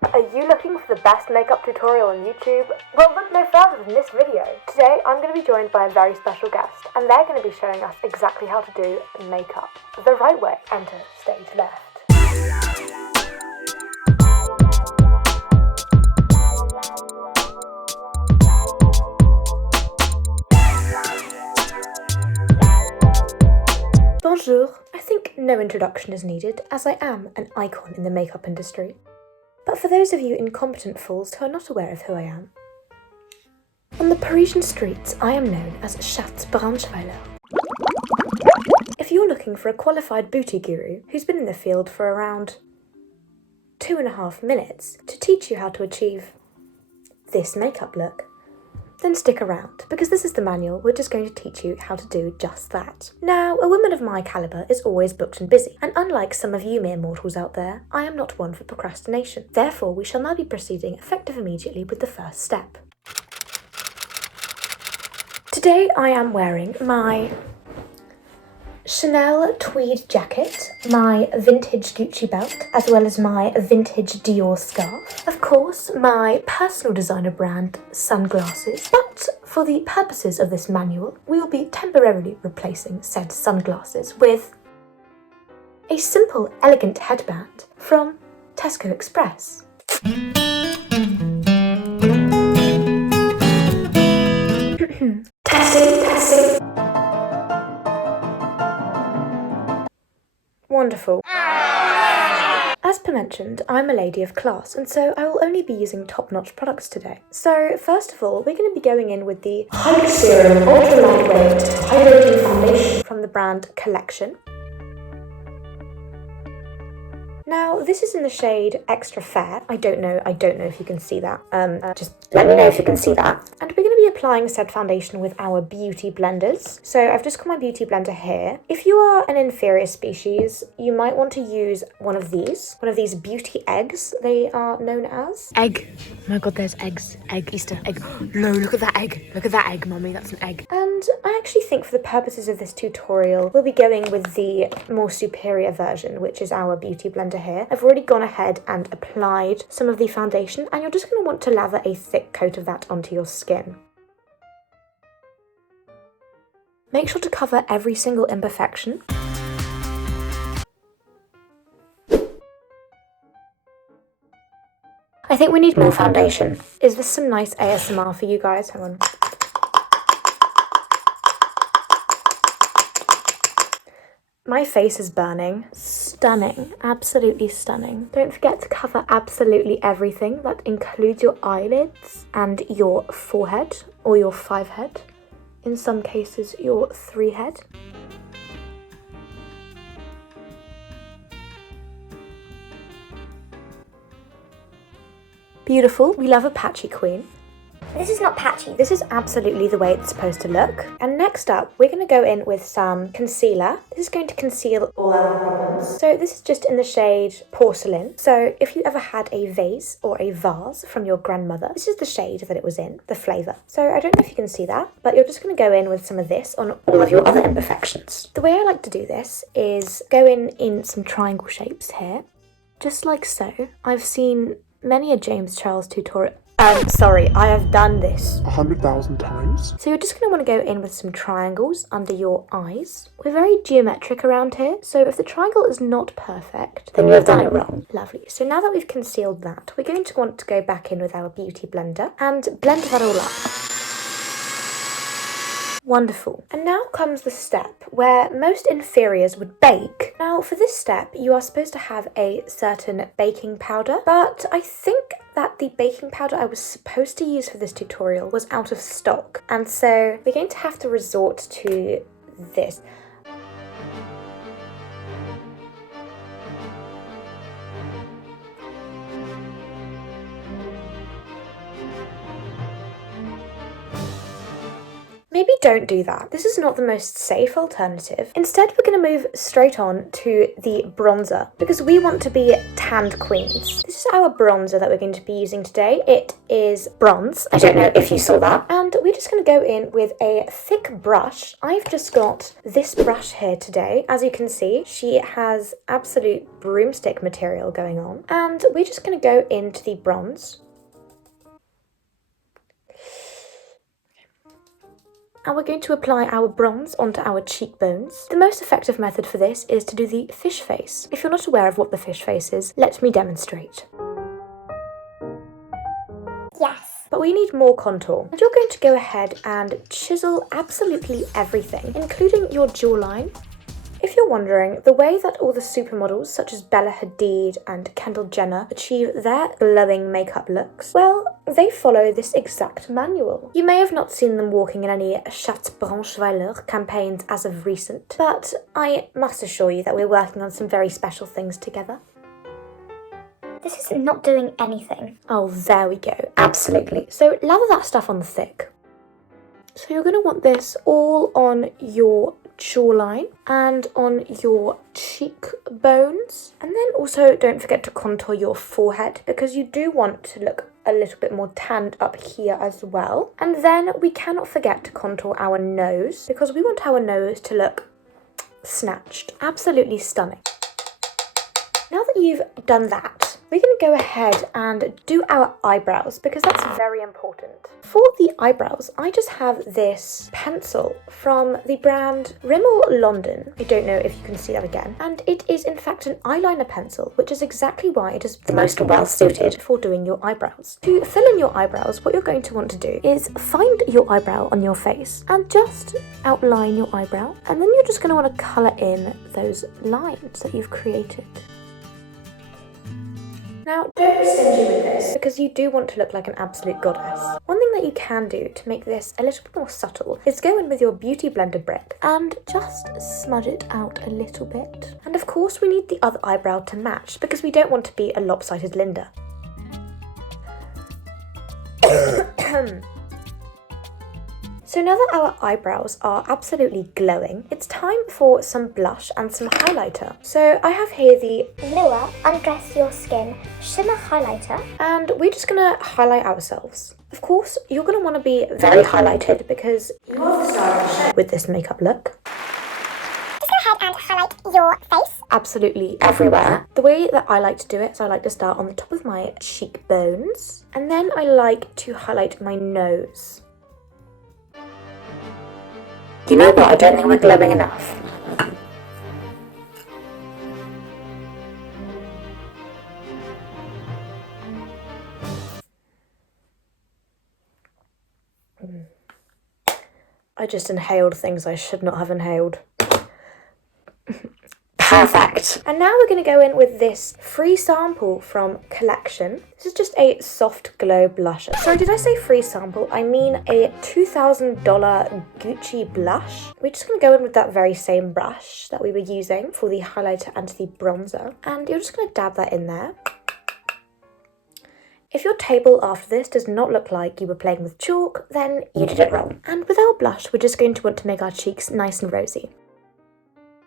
Are you looking for the best makeup tutorial on YouTube? Well, look no further than this video. Today, I'm going to be joined by a very special guest, and they're going to be showing us exactly how to do makeup the right way. Enter stage left. Bonjour. I think no introduction is needed, as I am an icon in the makeup industry. But for those of you incompetent fools who are not aware of who I am, on the Parisian streets I am known as Chat Braunschweiler. If you're looking for a qualified beauty guru who's been in the field for around 2.5 minutes to teach you how to achieve this makeup look, then stick around, because this is the manual. We're just going to teach you how to do just that. Now, a woman of my calibre is always booked and busy, and unlike some of you mere mortals out there, I am not one for procrastination. Therefore, we shall now be proceeding effective immediately with the first step. Today I am wearing my Chanel tweed jacket, my vintage Gucci belt, as well as my vintage Dior scarf. Of course, my personal designer brand sunglasses, but for the purposes of this manual, we will be temporarily replacing said sunglasses with a simple, elegant headband from Tesco Express. Testing. Wonderful. As per mentioned, I'm a lady of class, and so I will only be using top-notch products today. So first of all, we're going to be going in with the Hydrating Serum Ultra Lightweight Hydrating Foundation from the brand Collection. Now, this is in the shade Extra Fair. I don't know if you can see that. Just let me know if you can see that. And we're going to be applying said foundation with our beauty blenders. So I've just got my beauty blender here. If you are an inferior species, you might want to use one of these beauty eggs, they are known as. Egg. Oh my god, there's eggs. Egg, Easter, egg. No, look at that egg. Look at that egg, mummy, that's an egg. And I actually think for the purposes of this tutorial, we'll be going with the more superior version, which is our beauty blender here. I've already gone ahead and applied some of the foundation, and you're just going to want to lather a thick coat of that onto your skin. Make sure to cover every single imperfection. I think we need more foundation. Is this some nice ASMR for you guys? Hang on. My face is burning. Stunning. Absolutely stunning. Don't forget to cover absolutely everything. That includes your eyelids and your forehead, or your 5-head. In some cases, your 3-head. Beautiful. We love a patchy queen. This is not patchy. This is absolutely the way it's supposed to look. And next up, we're going to go in with some concealer. This is going to conceal all our problems. So this is just in the shade Porcelain. So if you ever had a vase or a vase from your grandmother, this is the shade that it was in, the flavour. So I don't know if you can see that, but you're just going to go in with some of this on all of your other imperfections. The way I like to do this is go in some triangle shapes here, just like so. I've seen many a James Charles tutorial. Sorry, I have done this 100,000 times. So you're just going to want to go in with some triangles under your eyes. We're very geometric around here, so if the triangle is not perfect, then you have done it wrong. Lovely. So now that we've concealed that, we're going to want to go back in with our beauty blender and blend that all up. Wonderful. And now comes the step where most inferiors would bake. Now for this step, you are supposed to have a certain baking powder, but I think that the baking powder I was supposed to use for this tutorial was out of stock. And so we're going to have to resort to this. maybe don't do that. This is not the most safe alternative. Instead, we're going to move straight on to the bronzer because we want to be tanned queens. This is our bronzer that we're going to be using today. It is bronze. I don't know if you saw that. And we're just going to go in with a thick brush. I've just got this brush here today. As you can see, she has absolute broomstick material going on. And we're just going to go into the bronze. And we're going to apply our bronze onto our cheekbones. The most effective method for this is to do the fish face. If you're not aware of what the fish face is, let me demonstrate. Yes. But we need more contour. And you're going to go ahead and chisel absolutely everything, including your jawline. If you're wondering, the way that all the supermodels such as Bella Hadid and Kendall Jenner achieve their glowing makeup looks, well, they follow this exact manual. You may have not seen them walking in any Chat Braunschweiler campaigns as of recent, but I must assure you that we're working on some very special things together. This is not doing anything. Oh, there we go. Absolutely. So lather that stuff on thick. So you're going to want this all on your jawline and on your cheekbones, and then also don't forget to contour your forehead because you do want to look a little bit more tanned up here as well. And then we cannot forget to contour our nose because we want our nose to look snatched. Absolutely stunning. Now that you've done that, we're going to go ahead and do our eyebrows because that's very important. For the eyebrows, I just have this pencil from the brand Rimmel London. I don't know if you can see that again. And it is in fact an eyeliner pencil, which is exactly why it is the most well suited for doing your eyebrows. To fill in your eyebrows, what you're going to want to do is find your eyebrow on your face and just outline your eyebrow. And then you're just going to want to colour in those lines that you've created. Now, don't be stingy with this because you do want to look like an absolute goddess. One thing that you can do to make this a little bit more subtle is go in with your beauty blender brick and just smudge it out a little bit. And of course we need the other eyebrow to match because we don't want to be a lopsided Linda. So now that our eyebrows are absolutely glowing, it's time for some blush and some highlighter. So I have here the Lure Undress Your Skin Shimmer Highlighter. and we're just gonna highlight ourselves. Of course, you're gonna wanna be very highlighted because you are the star of the show with this makeup look. Just go ahead and highlight your face. Absolutely everywhere. The way that I like to do it is I like to start on the top of my cheekbones and then I like to highlight my nose. You know what, I don't think we're glowing enough. I just inhaled things I should not have inhaled. Perfect. And now we're going to go in with this free sample from Collection. This is just a soft glow blusher. Sorry, did I say free sample? I mean a $2,000 Gucci blush. We're just going to go in with that very same brush that we were using for the highlighter and the bronzer. And you're just going to dab that in there. If your table after this does not look like you were playing with chalk, then you did it wrong. And with our blush, we're just going to want to make our cheeks nice and rosy.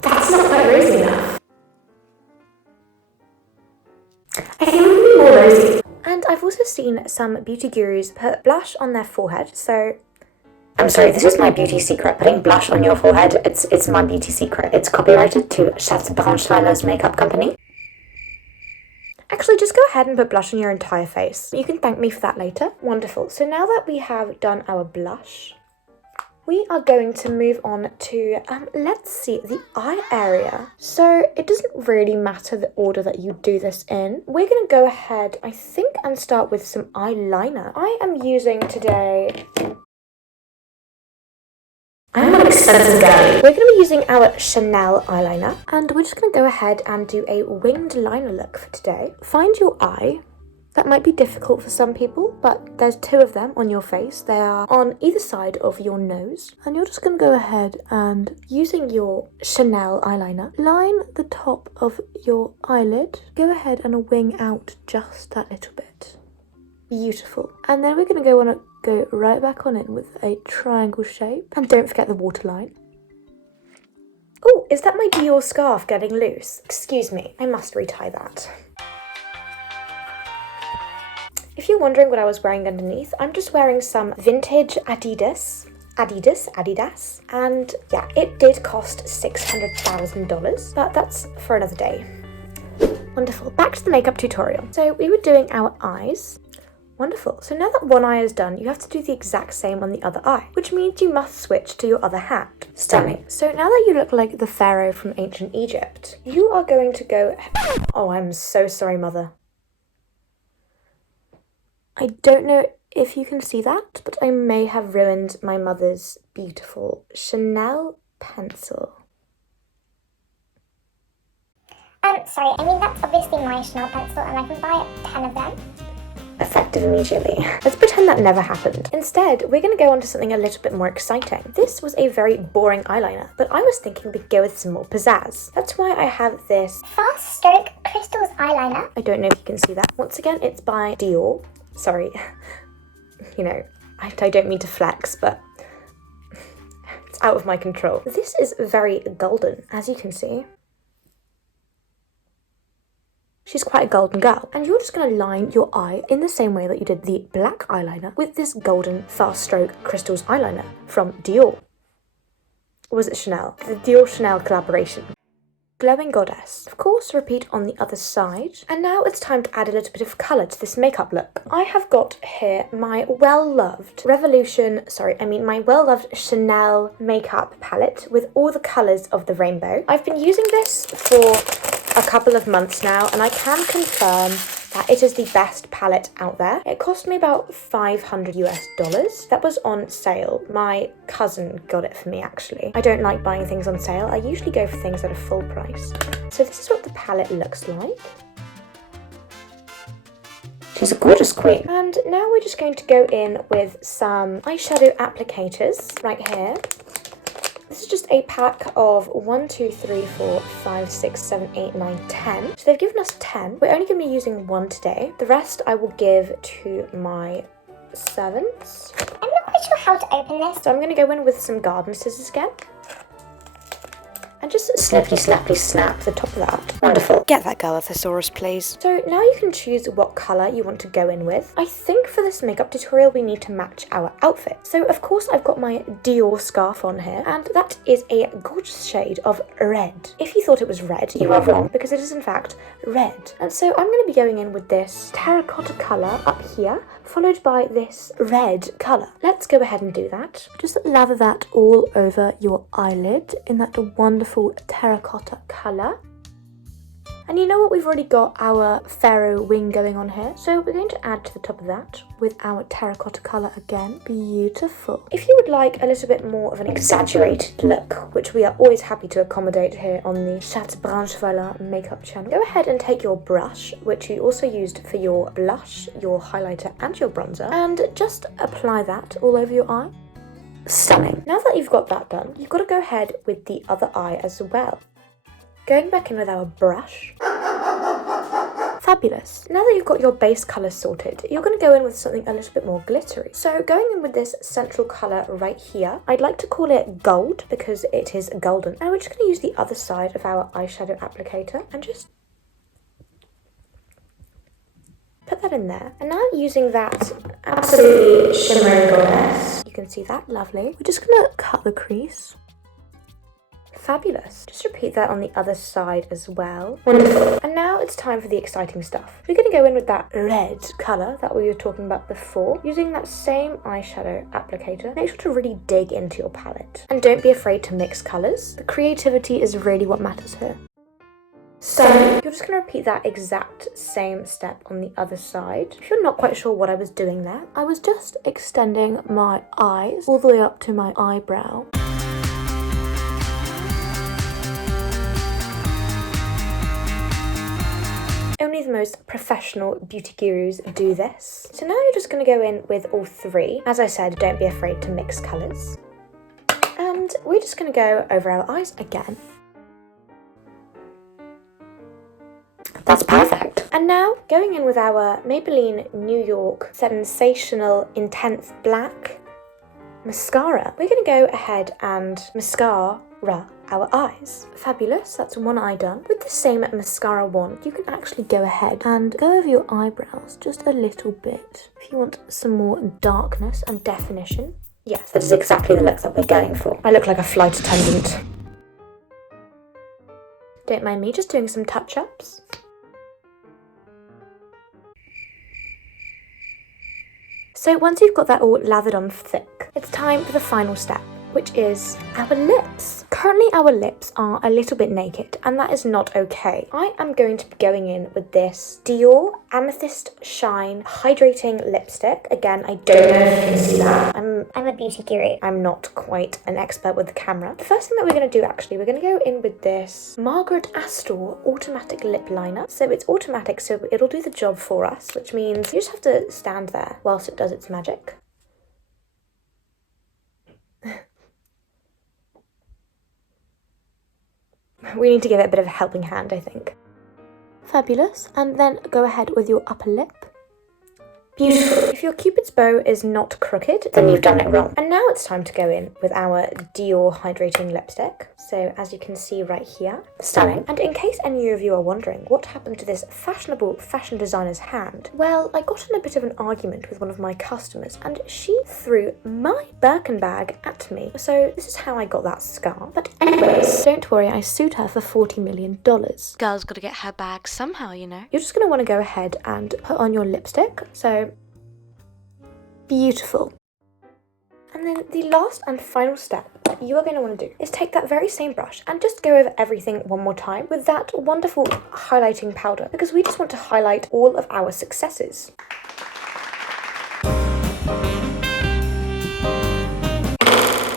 That's not quite rosy enough. I think we can be more rosy. And I've also seen some beauty gurus put blush on their forehead, so... I'm sorry, this is my beauty secret. Putting blush on your forehead, it's my beauty secret. It's copyrighted to Chat Braunschweiler's makeup company. Actually, just go ahead and put blush on your entire face. You can thank me for that later. Wonderful. So now that we have done our blush, we are going to move on to, let's see, the eye area. So it doesn't really matter the order that you do this in. We're going to go ahead, I think, and start with some eyeliner. I am using today... I'm an expensive girl. We're going to be using our Chanel eyeliner, and we're just going to go ahead and do a winged liner look for today. Find your eye. That might be difficult for some people, but there's two of them on your face. They are on either side of your nose. And you're just going to go ahead and, using your Chanel eyeliner, line the top of your eyelid. Go ahead and wing out just that little bit. Beautiful. And then we're going to go right back on in with a triangle shape. And don't forget the waterline. Oh, is that my Dior scarf getting loose? Excuse me, I must retie that. If you're wondering what I was wearing underneath, I'm just wearing some vintage Adidas, and yeah, it did cost $600,000, but that's for another day. Wonderful, back to the makeup tutorial. So we were doing our eyes. Wonderful, so now that one eye is done, you have to do the exact same on the other eye, which means you must switch to your other hand. Stunning. So now that you look like the pharaoh from ancient Egypt, you are going to go... Oh, I'm so sorry, mother. I don't know if you can see that, but I may have ruined my mother's beautiful Chanel pencil. Sorry, I mean that's obviously my Chanel pencil and I can buy 10 of them. Effective immediately. Let's pretend that never happened. Instead, we're going to go on to something a little bit more exciting. This was a very boring eyeliner, but I was thinking we'd go with some more pizzazz. That's why I have this Fast Stroke Crystals eyeliner. I don't know if you can see that. Once again, it's by Dior. Sorry, you know, I don't mean to flex, but it's out of my control. This is very golden, as you can see. She's quite a golden girl. And you're just going to line your eye in the same way that you did the black eyeliner with this golden Fast Stroke Crystals eyeliner from Dior. Or was it Chanel? The Dior-Chanel collaboration. Glowing Goddess. Of course, repeat on the other side. And now it's time to add a little bit of colour to this makeup look. I have got here my well-loved my well-loved Chanel makeup palette with all the colours of the rainbow. I've been using this for a couple of months now, and I can confirm that it is the best palette out there. It cost me about $500 US. That was on sale. My cousin got it for me, actually. I don't like buying things on sale. I usually go for things at a full price. So this is what the palette looks like. She's a gorgeous queen. And now we're just going to go in with some eyeshadow applicators right here. This is just a pack of 1, 2, 3, 4, 5, 6, 7, 8, 9, 10. So they've given us 10. We're only going to be using one today. The rest I will give to my servants. I'm not quite sure how to open this. So I'm going to go in with some garden scissors again. And just snappy snap the top of that. Wonderful. Get that girl a thesaurus, please. So now you can choose what colour you want to go in with. I think for this makeup tutorial we need to match our outfit. So of course I've got my Dior scarf on here, and that is a gorgeous shade of red. If you thought it was red, you are wrong, because it is in fact red. And so I'm going to be going in with this terracotta colour up here, followed by this red colour. Let's go ahead and do that. Just lather that all over your eyelid in that wonderful terracotta colour. And you know what, we've already got our pharaoh wing going on here, so we're going to add to the top of that with our terracotta colour again. Beautiful. If you would like a little bit more of an exaggerated look, which we are always happy to accommodate here on the Chat Braunschweiler makeup channel, go ahead and take your brush, which you also used for your blush, your highlighter and your bronzer, and just apply that all over your eye. Stunning. Now that you've got that done, you've got to go ahead with the other eye as well. Going back in with our brush. Fabulous. Now that you've got your base colour sorted, you're going to go in with something a little bit more glittery. So going in with this central colour right here, I'd like to call it gold because it is golden. And we're just going to use the other side of our eyeshadow applicator and just put that in there. And now using that absolutely shimmering goddess, you can see that, lovely. We're just going to cut the crease. Fabulous. Just repeat that on the other side as well. Wonderful. And now it's time for the exciting stuff. We're going to go in with that red colour that we were talking about before, using that same eyeshadow applicator. Make sure to really dig into your palette. And don't be afraid to mix colours. The creativity is really what matters here. So you're just going to repeat that exact same step on the other side. If you're not quite sure what I was doing there, I was just extending my eyes all the way up to my eyebrow. Only the most professional beauty gurus do this. So now you're just going to go in with all three. As I said, don't be afraid to mix colours. And we're just going to go over our eyes again. That's perfect. And now, going in with our Maybelline New York Sensational Intense Black mascara, we're going to go ahead and mascara our eyes. Fabulous, that's one eye done. With the same mascara wand, you can actually go ahead and go over your eyebrows just a little bit if you want some more darkness and definition. Yes, that is exactly the look that we're going for. I look like a flight attendant. Don't mind me, just doing some touch-ups. So once you've got that all lathered on thick, it's time for the final step, which is our lips. Currently our lips are a little bit naked, and that is not okay. I am going to be going in with this Dior Amethyst Shine Hydrating Lipstick. Again, I don't know if you can see that. I'm a beauty guru. I'm not quite an expert with the camera. The first thing that we're going to do, actually, we're going to go in with this Margaret Astor Automatic Lip Liner. So it's automatic, so it'll do the job for us, which means you just have to stand there whilst it does its magic. We need to give it a bit of a helping hand, I think. Fabulous. And then go ahead with your upper lip. Beautiful. If your Cupid's bow is not crooked, then you've done it wrong. And now it's time to go in with our Dior Hydrating Lipstick. So as you can see right here, stunning. And in case any of you are wondering what happened to this fashionable fashion designer's hand, well, I got in a bit of an argument with one of my customers and she threw my Birkin bag at me. So this is how I got that scar. But anyways, don't worry, I sued her for $40 million. Girl's gotta get her bag somehow, you know. You're just gonna wanna go ahead and put on your lipstick. So beautiful. And then the last and final step that you are going to want to do is take that very same brush and just go over everything one more time with that wonderful highlighting powder, because we just want to highlight all of our successes.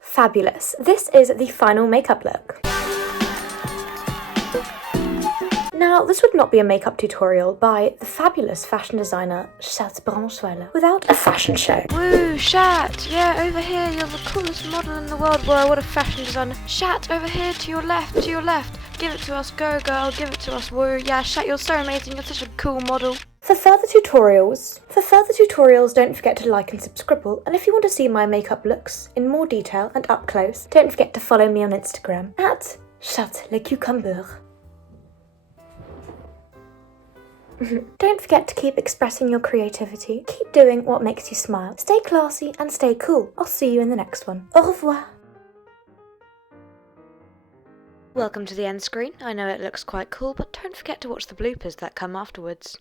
Fabulous. This is the final makeup look. Now, this would not be a makeup tutorial by the fabulous fashion designer Chat Braunschweiler without a fashion show. Woo, Shat! Yeah, over here, you're the coolest model in the world. Whoa, what a fashion designer. Shat, over here, to your left, to your left. Give it to us, go girl, give it to us. Woo, yeah, Shat, you're so amazing, you're such a cool model. For further tutorials, don't forget to like and subscribe. And if you want to see my makeup looks in more detail and up close, don't forget to follow me on Instagram at Chat le Cucumber. Don't forget to keep expressing your creativity, keep doing what makes you smile, stay classy and stay cool. I'll see you in the next one. Au revoir. Welcome to the end screen. I know it looks quite cool, but don't forget to watch the bloopers that come afterwards.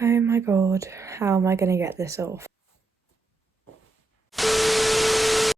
Oh my god, how am I going to get this off?